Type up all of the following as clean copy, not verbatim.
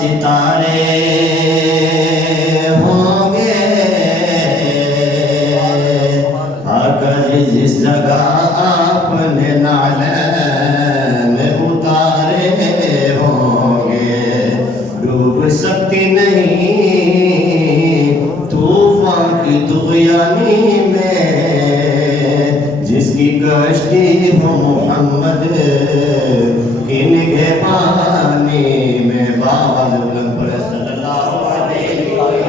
सितारे होंगे, अगर जिस जगह आपने नाले में उतारे होंगे, डूब सकती नहीं तूफान की तुग़यानी में, जिसकी कश्ती हो मोहम्मद की निगहबानी में। बाबा बुलंद पर सल्लल्लाहु अलैहि वसल्लम।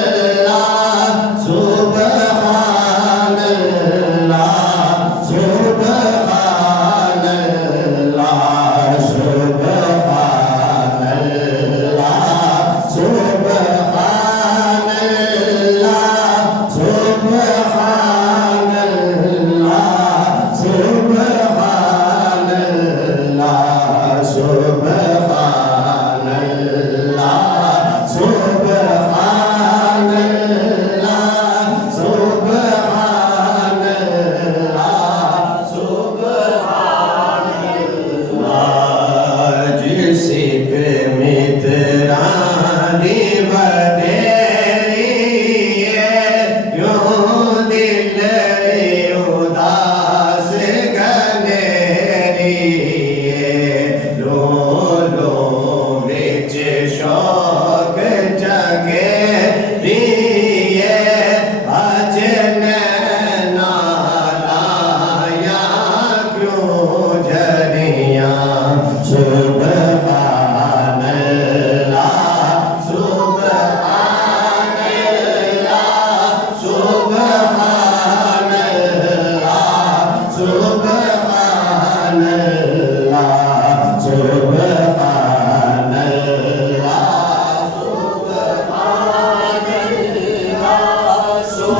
सुब्हानल्लाह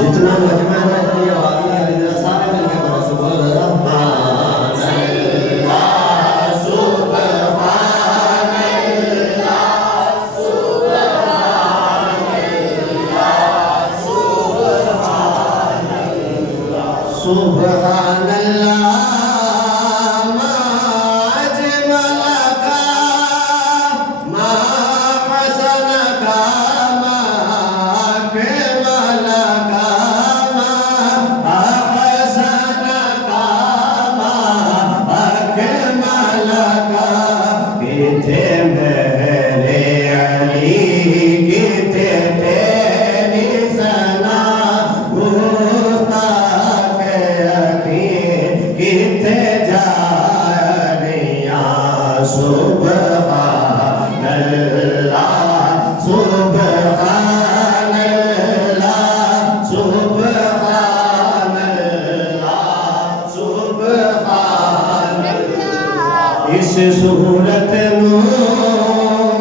जितना मजमा है इतनी आवाज़ नहीं आ रही, जरा सारे मिलके बोलो सुभान अल्लाह सुभान अल्लाह सुभान अल्लाह सुभान अल्लाह सुभान अल्लाह। इस सूरत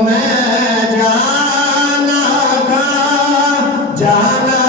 में जाना